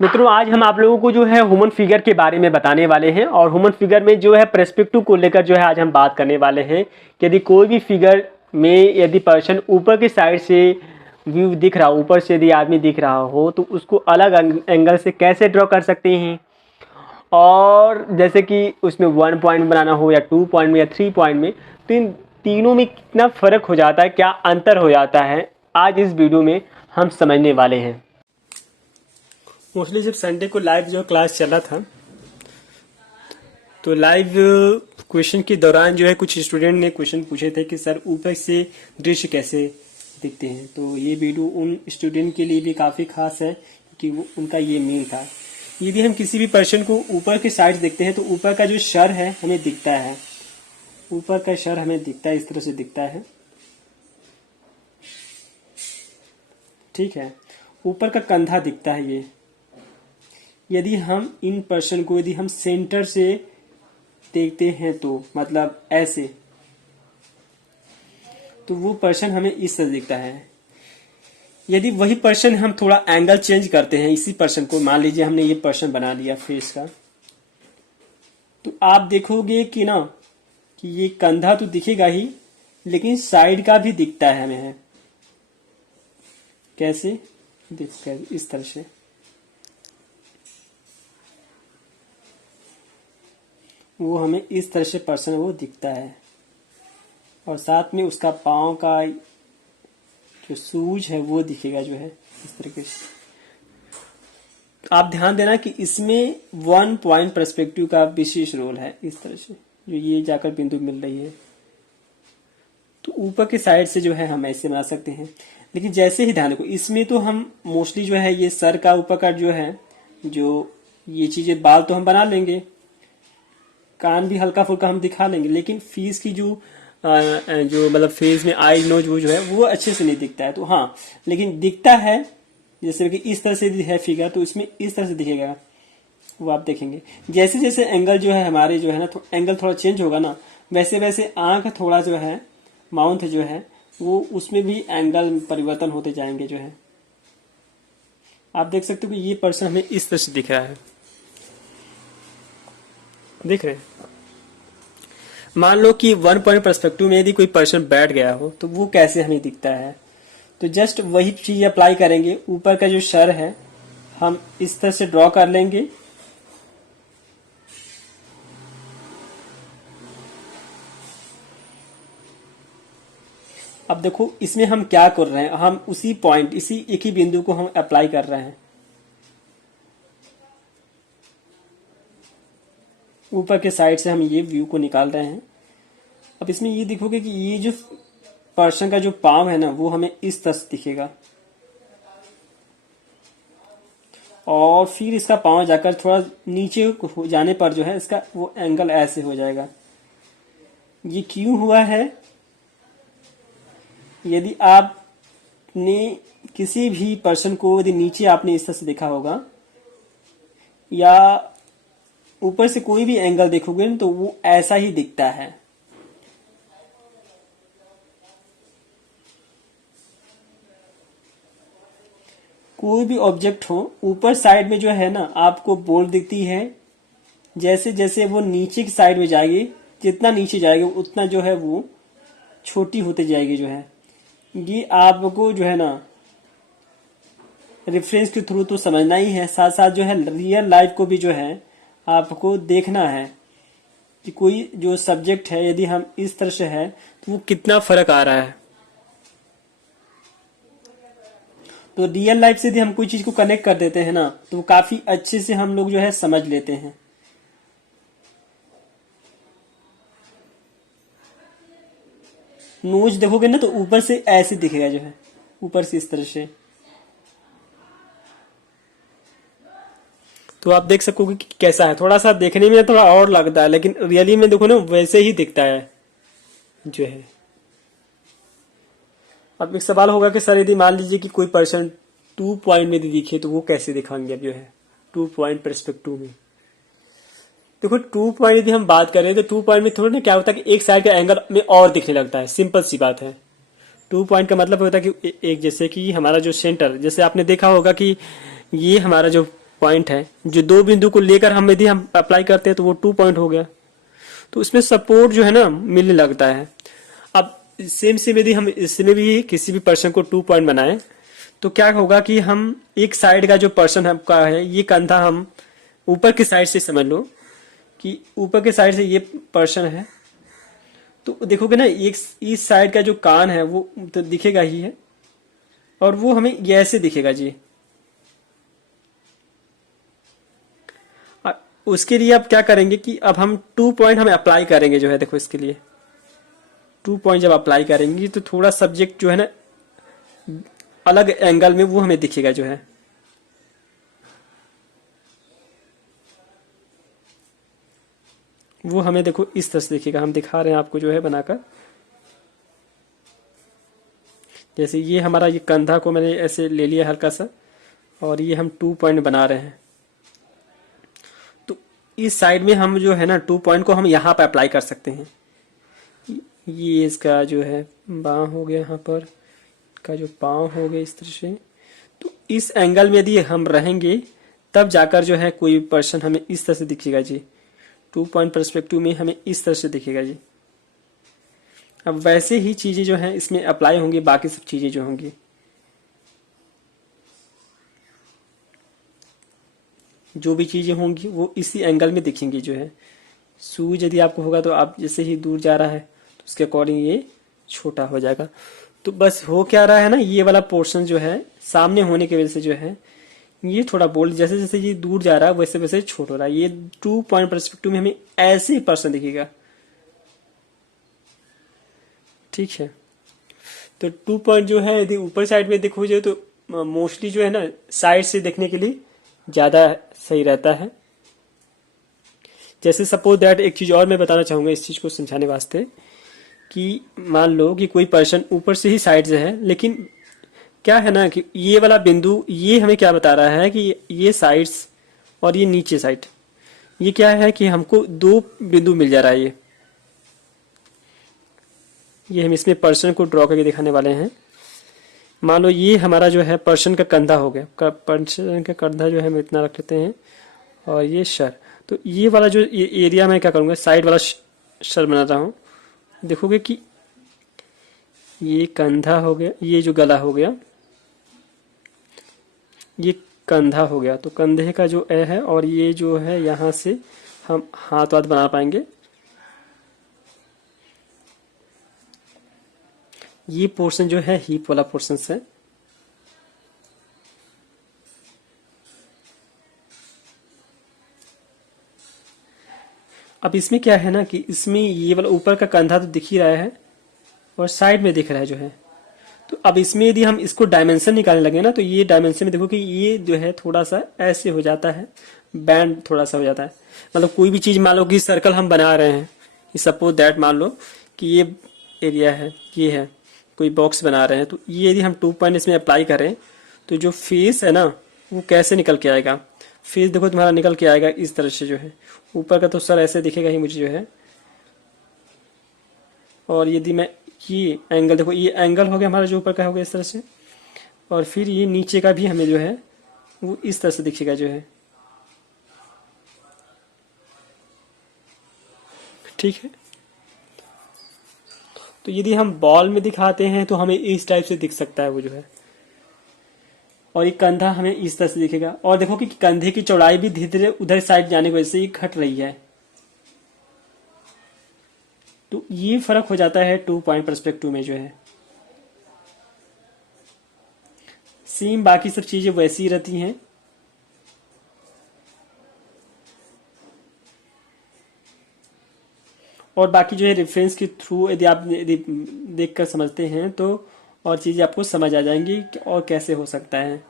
मित्रों, आज हम आप लोगों को जो है ह्यूमन फिगर के बारे में बताने वाले हैं और ह्यूमन फिगर में जो है पर्सपेक्टिव को लेकर जो है आज हम बात करने वाले हैं कि यदि कोई भी फिगर में यदि पर्सन ऊपर की साइड से व्यू दिख रहा हो, ऊपर से यदि आदमी दिख रहा हो तो उसको अलग एंगल से कैसे ड्रॉ कर सकते हैं। और जैसे कि उसमें 1 पॉइंट बनाना हो या 2 पॉइंट में या 3 पॉइंट में, तो इन तीनों में कितना फ़र्क हो जाता है, क्या अंतर हो जाता है, आज इस वीडियो में हम समझने वाले हैं। मोस्टली जब संडे को लाइव जो क्लास चला था तो लाइव क्वेश्चन के दौरान जो है कुछ स्टूडेंट ने क्वेश्चन पूछे थे कि सर ऊपर से दृश्य कैसे दिखते हैं। तो ये वीडियो उन स्टूडेंट के लिए भी काफ़ी खास है क्योंकि वो उनका ये मेल था। यदि हम किसी भी पर्सन को ऊपर के साइड देखते हैं तो ऊपर का जो सर है हमें दिखता है, ऊपर का सर हमें दिखता है, इस तरह से दिखता है, ठीक है। ऊपर का कंधा दिखता है ये। यदि हम इन पर्सन को यदि हम सेंटर से देखते हैं तो मतलब ऐसे, तो वो पर्सन हमें इस तरह दिखता है। यदि वही पर्सन हम थोड़ा एंगल चेंज करते हैं, इसी पर्सन को मान लीजिए हमने ये पर्सन बना लिया फेस का, तो आप देखोगे कि ना कि ये कंधा तो दिखेगा ही लेकिन साइड का भी दिखता है हमें। कैसे दिखता है? इस तरह से वो हमें इस तरह से पर्सन वो दिखता है और साथ में उसका पाँव का जो शूज है वो दिखेगा जो है इस तरीके से। आप ध्यान देना कि इसमें 1 पॉइंट पर्सपेक्टिव का विशेष रोल है। इस तरह से जो ये जाकर बिंदु मिल रही है तो ऊपर के साइड से जो है हम ऐसे बना सकते हैं। लेकिन जैसे ही ध्यान देखो, इसमें तो हम मोस्टली जो है ये सर का ऊपर का जो है जो ये चीजें, बाल तो हम बना लेंगे, कान भी हल्का फुल्का हम दिखा लेंगे, लेकिन फेस की जो मतलब फेस में आई नोज वो जो है वो अच्छे से नहीं दिखता है। तो हाँ, लेकिन दिखता है। जैसे कि इस तरह से है फिगर तो इसमें इस तरह से दिखेगा, वो आप देखेंगे। जैसे जैसे एंगल जो है हमारे जो है ना, तो एंगल थोड़ा चेंज होगा ना, वैसे वैसे आंख थोड़ा जो है, माउथ जो है वो उसमें भी एंगल परिवर्तन होते जाएंगे जो है। आप देख सकते हो कि ये पर्सन हमें इस तरह से दिख रहा है, दिख रहे हैं। मान लो कि 1 पॉइंट पर्सपेक्टिव में यदि कोई पर्सन बैठ गया हो तो वो कैसे हमें दिखता है। तो जस्ट वही चीज अप्लाई करेंगे। ऊपर का जो सर है हम इस तरह से ड्रॉ कर लेंगे, अब देखो इसमें हम क्या कर रहे हैं, हम उसी पॉइंट, इसी एक ही बिंदु को हम अप्लाई कर रहे हैं। ऊपर के साइड से हम ये व्यू को निकाल रहे हैं। अब इसमें ये देखोगे कि ये जो पर्सन का जो पाँव है ना वो हमें इस तरह से दिखेगा और फिर इसका पाँव जाकर थोड़ा नीचे हो जाने पर जो है इसका वो एंगल ऐसे हो जाएगा। ये क्यों हुआ है? यदि आपने किसी भी पर्सन को यदि नीचे आपने इस तरह से देखा होगा या ऊपर से कोई भी एंगल देखोगे तो वो ऐसा ही दिखता है। कोई भी ऑब्जेक्ट हो, ऊपर साइड में जो है ना आपको बोल दिखती है। जैसे जैसे वो नीचे की साइड में जाएगी, जितना नीचे जाएगी उतना जो है वो छोटी होती जाएगी जो है। ये आपको जो है ना रेफरेंस के थ्रू तो समझना ही है, साथ साथ जो है रियल लाइफ को भी जो है आपको देखना है कि कोई जो सब्जेक्ट है यदि हम इस तरह से है तो वो कितना फर्क आ रहा है। तो रियल लाइफ से यदि हम कोई चीज को कनेक्ट कर देते हैं ना तो काफी अच्छे से हम लोग जो है समझ लेते हैं। नोज देखोगे ना तो ऊपर से ऐसे दिखेगा जो है, ऊपर से इस तरह से। तो आप देख सकोगे कि कैसा है। थोड़ा सा देखने में थोड़ा और लगता है लेकिन रियली में देखो ना वैसे ही दिखता है जो है। अब एक सवाल होगा कि सर यदि मान लीजिए कि कोई पर्सन 2 पॉइंट में दिखे तो वो कैसे दिखाएंगे। अब जो है 2 पॉइंट पर्सपेक्टिव में देखो, 2 पॉइंट यदि हम बात करें तो 2 पॉइंट में थोड़ा ना क्या होता है कि एक साइड का एंगल में और दिखने लगता है। सिंपल सी बात है। 2 पॉइंट का मतलब होता है कि एक, जैसे कि हमारा जो सेंटर, जैसे आपने देखा होगा कि ये हमारा जो पॉइंट है, जो दो बिंदु को लेकर हम अप्लाई करते हैं तो वो 2 पॉइंट हो गया। तो इसमें सपोर्ट जो है ना मिलने लगता है। अब सेम यदि हम इसमें भी किसी भी पर्सन को 2 पॉइंट बनाए तो क्या होगा कि हम एक साइड का जो पर्सन आपका है, ये कंधा हम ऊपर की साइड से समझ लो कि ऊपर के साइड से ये पर्सन है, तो देखोगे ना एक इस साइड का जो कान है वो तो दिखेगा ही है, और वो हमें ये ऐसे दिखेगा जी। उसके लिए अब क्या करेंगे कि अब हम 2 पॉइंट हमें अप्लाई करेंगे जो है, देखो इसके लिए 2 पॉइंट जब अप्लाई करेंगे तो थोड़ा सब्जेक्ट जो है ना अलग एंगल में वो हमें दिखेगा जो है। वो हमें देखो इस तरह से दिखेगा, हम दिखा रहे हैं आपको जो है बनाकर। जैसे ये हमारा ये कंधा को मैंने ऐसे ले लिया हल्का सा, और ये हम 2 पॉइंट बना रहे हैं। तो इस साइड में हम जो है ना 2 पॉइंट को हम यहाँ पर अप्लाई कर सकते हैं। ये इसका जो है बाँह हो गया, यहाँ पर का जो पाँव हो गया इस तरह से। तो इस एंगल में यदि हम रहेंगे तब जाकर जो है कोई पर्सन हमें इस तरह से दिखेगा जी। 2 पॉइंट पर्सपेक्टिव में हमें इस तरह से दिखेगा जी। अब वैसे ही चीजें जो हैं इसमें अप्लाई होंगी, बाकी सब चीजें जो होंगी जो भी चीजें होंगी वो इसी एंगल में दिखेंगी जो है। सूज यदि आपको होगा तो आप जैसे ही दूर जा रहा है तो उसके अकॉर्डिंग ये छोटा हो जाएगा। तो बस हो क्या रहा है ना, ये वाला पोर्शन जो है सामने होने की वजह से जो है ये थोड़ा बोल्ड, जैसे जैसे ये दूर जा रहा है वैसे वैसे छोटा हो रहा है। ये 2 पॉइंट पर्सपेक्टिव में हमें ऐसे ही पर्सन दिखेगा, ठीक है। तो 2 पॉइंट जो है यदि ऊपर साइड में देखोगे तो मोस्टली जो है ना साइड से देखने के लिए ज्यादा सही रहता है। जैसे सपोज दैट एक चीज और मैं बताना चाहूंगा इस चीज को समझाने वास्ते, कि मान लो कि कोई पर्सन ऊपर से ही साइड से है, लेकिन क्या है ना कि ये वाला बिंदु ये हमें क्या बता रहा है कि ये साइड्स और ये नीचे साइड, ये क्या है कि हमको 2 बिंदु मिल जा रहा है। ये हम इसमें पर्सन को ड्रॉ करके दिखाने वाले हैं। मान लो ये हमारा जो है पर्सन का कंधा हो गया, पर्सन का कंधा जो है हम इतना रख लेते हैं, और ये सर। तो ये वाला जो एरिया मैं क्या करूँगा, साइड वाला सर बना रहा हूँ। देखोगे कि ये कंधा हो गया, ये जो गला हो गया ये कंधा हो गया। तो कंधे का जो ए है, और ये जो है यहाँ से हम हाथ वाथ बना पाएंगे। ये पोर्शन जो है हिप वाला पोर्शन है। अब इसमें क्या है ना कि इसमें ये वाला ऊपर का कंधा तो दिख ही रहा है और साइड में दिख रहा है जो है। तो अब इसमें यदि हम इसको डायमेंशन निकालने लगे ना, तो ये डायमेंशन में देखो कि ये जो है थोड़ा सा ऐसे हो जाता है, बैंड थोड़ा सा हो जाता है। मतलब कोई भी चीज मान लो कि सर्कल हम बना रहे हैं, सपोज दैट मान लो कि ये एरिया है, ये है, कोई बॉक्स बना रहे हैं, तो ये यदि हम 2 पॉइंट इसमें अप्लाई करें तो जो फेस है ना वो कैसे निकल के आएगा। फेस देखो तुम्हारा निकल के आएगा इस तरह से जो है। ऊपर का तो सर ऐसे दिखेगा ही मुझे जो है, और यदि मैं ये एंगल देखो, ये एंगल हो गया हमारा जो ऊपर का हो गया इस तरह से, और फिर ये नीचे का भी हमें जो है वो इस तरह से दिखेगा जो है, ठीक है। तो यदि हम बॉल में दिखाते हैं तो हमें इस टाइप से दिख सकता है वो जो है, और ये कंधा हमें इस तरह से दिखेगा। और देखो कि कंधे की चौड़ाई भी धीरे धीरे उधर साइड जाने की वजह से ये घट रही है। तो ये फर्क हो जाता है 2 पॉइंट पर्सपेक्टिव में जो है। सेम बाकी सब चीजें वैसी ही रहती हैं। और बाकी जो है रेफरेंस के थ्रू यदि आप देख कर समझते हैं तो और चीजें आपको समझ आ जाएंगी कि और कैसे हो सकता है,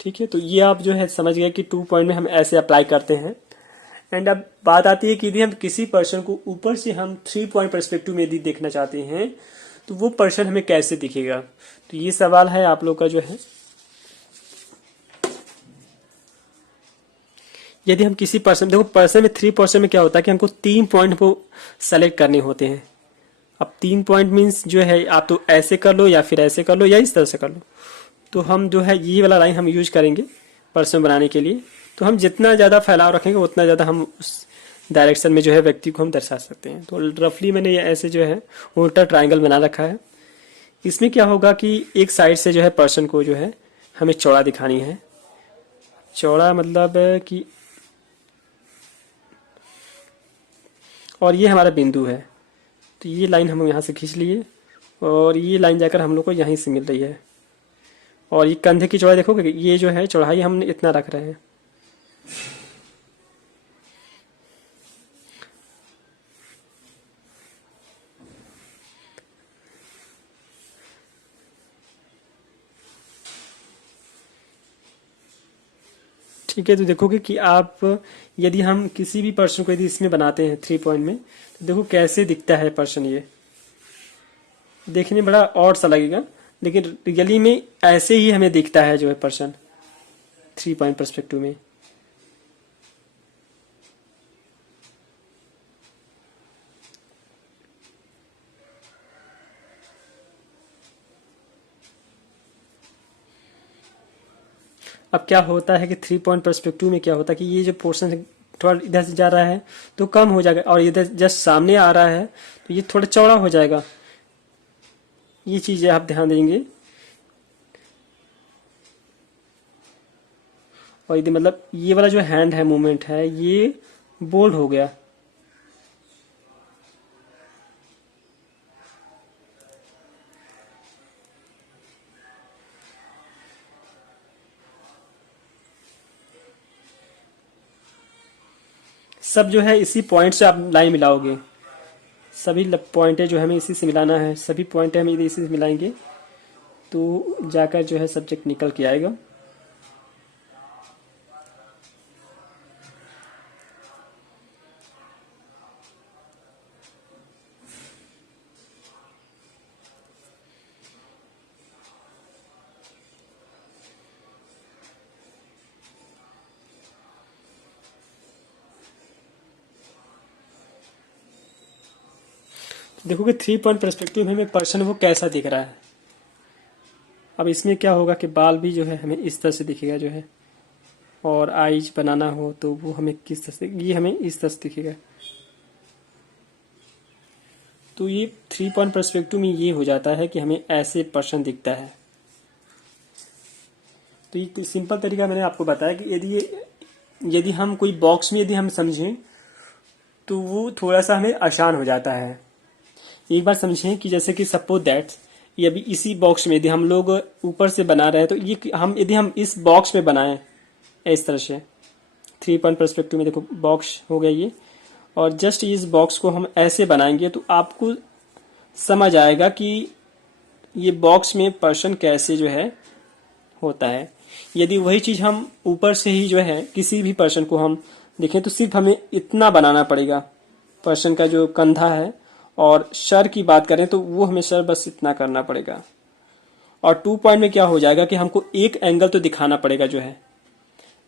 ठीक है। तो ये आप जो है समझ गए कि 2 पॉइंट में हम ऐसे अप्लाई करते हैं। एंड अब बात आती है कि यदि हम किसी पर्सन को ऊपर से हम 3 पॉइंट पर्सपेक्टिव में यदि देखना चाहते हैं तो वो पर्सन हमें कैसे दिखेगा। तो ये सवाल है आप लोग का जो है। यदि हम किसी पर्सन, देखो पर्सन में 3 पर्सन में क्या होता है कि हमको 3 पॉइंट को सेलेक्ट करने होते हैं। अब 3 पॉइंट मीन्स जो है आप तो ऐसे कर लो या फिर ऐसे कर लो या इस तरह से कर लो। तो हम जो है ये वाला लाइन हम यूज करेंगे पर्सन बनाने के लिए। तो हम जितना ज़्यादा फैलाव रखेंगे उतना ज़्यादा हम उस डायरेक्शन में जो है व्यक्ति को हम दर्शा सकते हैं। तो रफली मैंने ये ऐसे जो है उल्टा ट्राइंगल बना रखा है। इसमें क्या होगा कि एक साइड से जो है पर्सन को जो है हमें चौड़ा दिखानी है। चौड़ा मतलब कि, और ये हमारा बिंदु है, तो ये लाइन हम यहाँ से खींच लिए और ये लाइन जाकर हम लोग को यहीं से मिल रही है। और ये कंधे की चौड़ाई देखोगे, ये जो है चौड़ाई हमने इतना रख रहे हैं। ठीक है, तो देखोगे कि आप यदि हम किसी भी पर्सन को यदि इसमें बनाते हैं 3 पॉइंट में, तो देखो कैसे दिखता है पर्सन। ये देखने में बड़ा ऑड सा लगेगा, लेकिन रियली में ऐसे ही हमें दिखता है जो है पर्सन 3 पॉइंट पर्सपेक्टिव में। अब क्या होता है कि 3 पॉइंट पर्सपेक्टिव में क्या होता है कि ये जो पोर्शन थोड़ा इधर से जा रहा है तो कम हो जाएगा, और इधर जस्ट सामने आ रहा है तो ये थोड़ा चौड़ा हो जाएगा। ये चीजें आप ध्यान देंगे। और यदि मतलब ये वाला जो हैंड है मूवमेंट है ये बोल्ड हो गया, सब जो है इसी पॉइंट से आप लाइन मिलाओगे। सभी पॉइंटें जो हमें इसी से मिलाना है, सभी पॉइंटें हम इसी से मिलाएंगे तो जाकर जो है सब्जेक्ट निकल के आएगा। देखोगे 3 पॉइंट पर्सपेक्टिव में हमें पर्सन वो कैसा दिख रहा है। अब इसमें क्या होगा कि बाल भी जो है हमें इस तरह से दिखेगा जो है, और आईज बनाना हो तो वो हमें किस तरह से, ये हमें इस तरह से दिखेगा। तो ये 3 पॉइंट पर्सपेक्टिव में ये हो जाता है कि हमें ऐसे पर्सन दिखता है। तो ये सिंपल तरीका मैंने आपको बताया कि यदि हम कोई बॉक्स में यदि हम समझें तो वो थोड़ा सा हमें आसान हो जाता है। एक बार समझें कि जैसे कि सपोज दैट ये अभी इसी बॉक्स में यदि हम लोग ऊपर से बना रहे हैं तो ये हम यदि हम इस बॉक्स में बनाएं इस तरह से 3 पॉइंट पर्सपेक्टिव में, देखो बॉक्स हो गया ये, और जस्ट इस बॉक्स को हम ऐसे बनाएंगे तो आपको समझ आएगा कि ये बॉक्स में पर्सन कैसे जो है होता है। यदि वही चीज हम ऊपर से ही जो है किसी भी पर्सन को हम देखें तो सिर्फ हमें इतना बनाना पड़ेगा, पर्सन का जो कंधा है। और सर की बात करें तो वो हमें सर बस इतना करना पड़ेगा। और 2 पॉइंट में क्या हो जाएगा कि हमको एक एंगल तो दिखाना पड़ेगा जो है।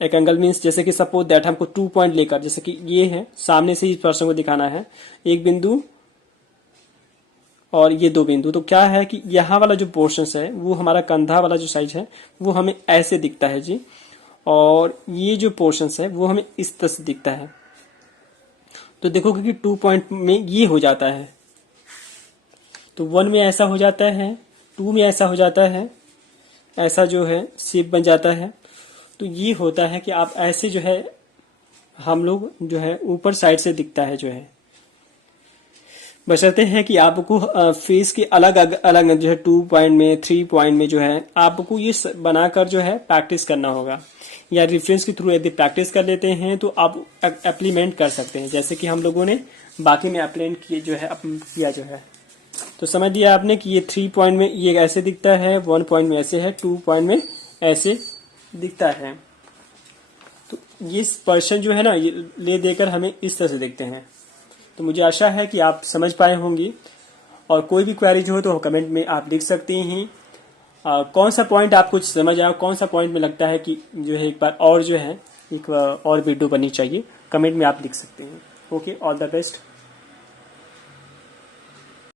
एक एंगल मीन्स जैसे कि सपोज दैट हमको 2 पॉइंट लेकर, जैसे कि ये है सामने से इस पर्सन को दिखाना है एक बिंदु और ये 2 बिंदु, तो क्या है कि यहाँ वाला जो पोर्शन है वो हमारा कंधा वाला जो साइज है वो हमें ऐसे दिखता है जी, और ये जो पोर्शन है वो हमें इस तरह से दिखता है। तो देखोगे कि 2 पॉइंट में ये हो जाता है, तो 1 में ऐसा हो जाता है, 2 में ऐसा हो जाता है, ऐसा जो है शेप बन जाता है। तो ये होता है कि आप ऐसे जो है हम लोग जो है ऊपर साइड से दिखता है जो है, बशर्ते हैं कि आपको फेस के अलग अलग जो है 2 पॉइंट में 3 पॉइंट में जो है आपको ये बनाकर जो है प्रैक्टिस करना होगा, या रेफरेंस के थ्रू यदि प्रैक्टिस कर लेते हैं तो आप एप्लीमेंट कर सकते हैं, जैसे कि हम लोगों ने बाकी में एप्लीमेंट किए जो है किया जो है। तो समझ लिया आपने कि ये 3 पॉइंट में ये ऐसे दिखता है, 1 पॉइंट में ऐसे है, 2 पॉइंट में ऐसे दिखता है। तो ये पर्सन जो है ना ये ले देकर हमें इस तरह से देखते हैं। तो मुझे आशा है कि आप समझ पाए होंगी, और कोई भी क्वेरी जो हो तो कमेंट में आप लिख सकते हैं। कौन सा पॉइंट आपको समझ आया, कौन सा पॉइंट में लगता है कि जो है एक बार और जो है एक और वीडियो बननी चाहिए, कमेंट में आप लिख सकते हैं। Okay, all the best.